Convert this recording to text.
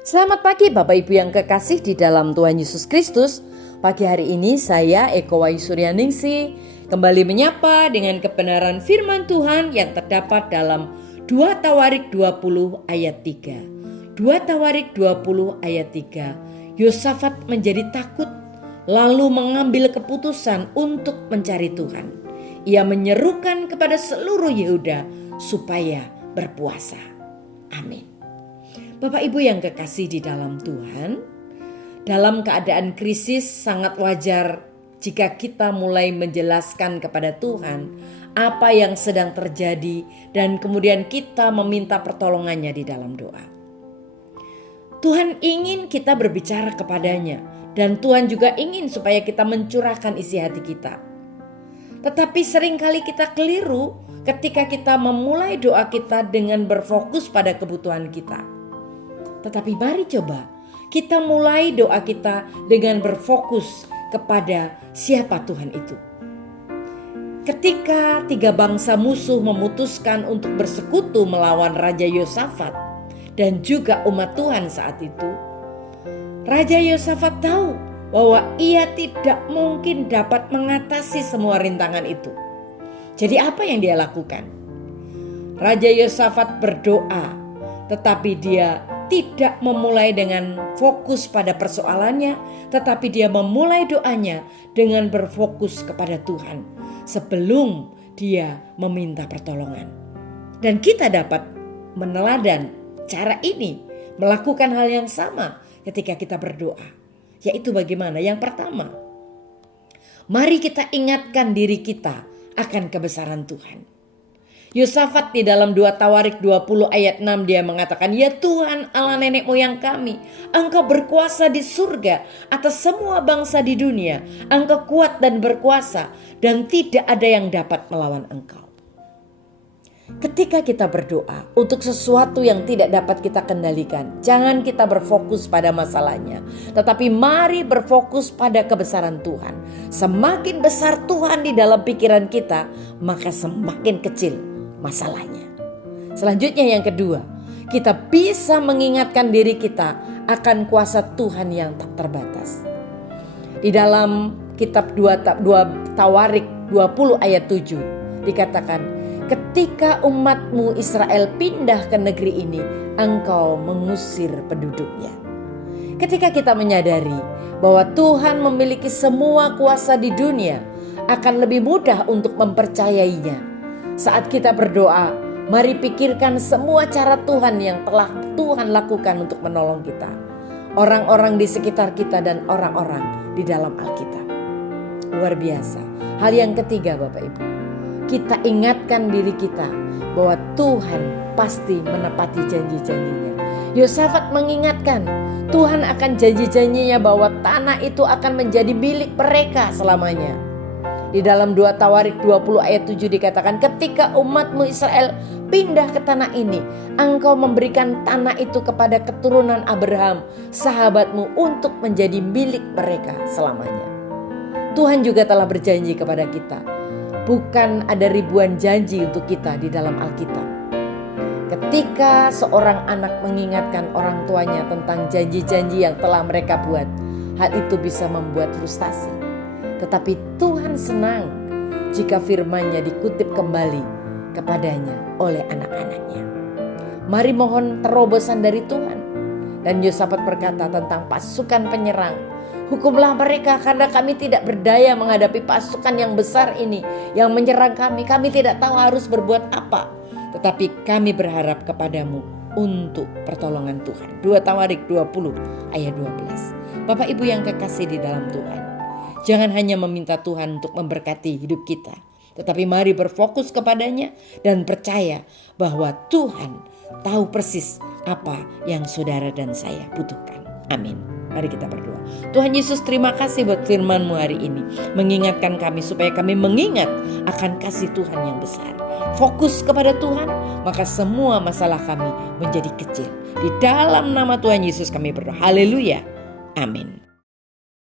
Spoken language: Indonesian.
Selamat pagi Bapak Ibu yang kekasih di dalam Tuhan Yesus Kristus. Pagi hari ini saya Eko Wahyu Suryaningsih kembali menyapa dengan kebenaran firman Tuhan yang terdapat dalam 2 Tawarik 20 ayat 3. 2 Tawarik 20 ayat 3. Yosafat menjadi takut lalu mengambil keputusan untuk mencari Tuhan. Ia menyerukan kepada seluruh Yehuda supaya berpuasa. Amin. Bapak Ibu yang kekasih di dalam Tuhan, dalam keadaan krisis sangat wajar jika kita mulai menjelaskan kepada Tuhan apa yang sedang terjadi dan kemudian kita meminta pertolongannya di dalam doa. Tuhan ingin kita berbicara kepadanya dan Tuhan juga ingin supaya kita mencurahkan isi hati kita. Tetapi seringkali kita keliru ketika kita memulai doa kita dengan berfokus pada kebutuhan kita. Tetapi mari coba kita mulai doa kita dengan berfokus kepada siapa Tuhan itu. Ketika 3 bangsa musuh memutuskan untuk bersekutu melawan Raja Yosafat dan juga umat Tuhan saat itu, Raja Yosafat tahu bahwa ia tidak mungkin dapat mengatasi semua rintangan itu. Jadi apa yang dia lakukan? Raja Yosafat berdoa, tetapi dia tidak memulai dengan fokus pada persoalannya, tetapi dia memulai doanya dengan berfokus kepada Tuhan sebelum dia meminta pertolongan. Dan kita dapat meneladan cara ini, melakukan hal yang sama ketika kita berdoa. Yaitu bagaimana? Yang pertama, mari kita ingatkan diri kita akan kebesaran Tuhan. Yosafat di dalam 2 Tawarik 20 ayat 6 dia mengatakan, "Ya Tuhan Allah nenek moyang kami, Engkau berkuasa di surga atas semua bangsa di dunia. Engkau kuat dan berkuasa dan tidak ada yang dapat melawan Engkau." Ketika kita berdoa untuk sesuatu yang tidak dapat kita kendalikan, jangan kita berfokus pada masalahnya, tetapi mari berfokus pada kebesaran Tuhan. Semakin besar Tuhan di dalam pikiran kita, maka semakin kecil masalahnya. Selanjutnya yang kedua, kita bisa mengingatkan diri kita akan kuasa Tuhan yang tak terbatas. Di dalam kitab 2 Tawarik 20 ayat 7 dikatakan, "Ketika umatmu Israel pindah ke negeri ini, engkau mengusir penduduknya." Ketika kita menyadari bahwa Tuhan memiliki semua kuasa di dunia, akan lebih mudah untuk mempercayainya. Saat kita berdoa, mari pikirkan semua cara Tuhan yang telah Tuhan lakukan untuk menolong kita. Orang-orang di sekitar kita dan orang-orang di dalam Alkitab. Luar biasa. Hal yang ketiga Bapak Ibu, kita ingatkan diri kita bahwa Tuhan pasti menepati janji-janjinya. Yosafat mengingatkan Tuhan akan janji-janjinya bahwa tanah itu akan menjadi milik mereka selamanya. Di dalam 2 Tawarik 20 ayat 7 dikatakan, "Ketika umatmu Israel pindah ke tanah ini, engkau memberikan tanah itu kepada keturunan Abraham, sahabatmu, untuk menjadi milik mereka selamanya." Tuhan juga telah berjanji kepada kita. Bukan ada ribuan janji untuk kita di dalam Alkitab. Ketika seorang anak mengingatkan orang tuanya tentang janji-janji yang telah mereka buat, hal itu bisa membuat frustasi. Tetapi Tuhan senang jika firman-Nya dikutip kembali kepadanya oleh anak-anaknya. Mari mohon terobosan dari Tuhan. Dan Yosafat berkata tentang pasukan penyerang, "Hukumlah mereka karena kami tidak berdaya menghadapi pasukan yang besar ini yang menyerang kami. Kami tidak tahu harus berbuat apa. Tetapi kami berharap kepadamu untuk pertolongan Tuhan." 2 Tawarik 20 ayat 12. Bapak Ibu yang kekasih di dalam Tuhan, jangan hanya meminta Tuhan untuk memberkati hidup kita, tetapi mari berfokus kepadanya dan percaya bahwa Tuhan tahu persis apa yang saudara dan saya butuhkan. Amin. Mari kita berdoa. Tuhan Yesus, terima kasih buat firman-Mu hari ini. Mengingatkan kami supaya kami mengingat akan kasih Tuhan yang besar. Fokus kepada Tuhan, maka semua masalah kami menjadi kecil. Di dalam nama Tuhan Yesus kami berdoa. Haleluya. Amin.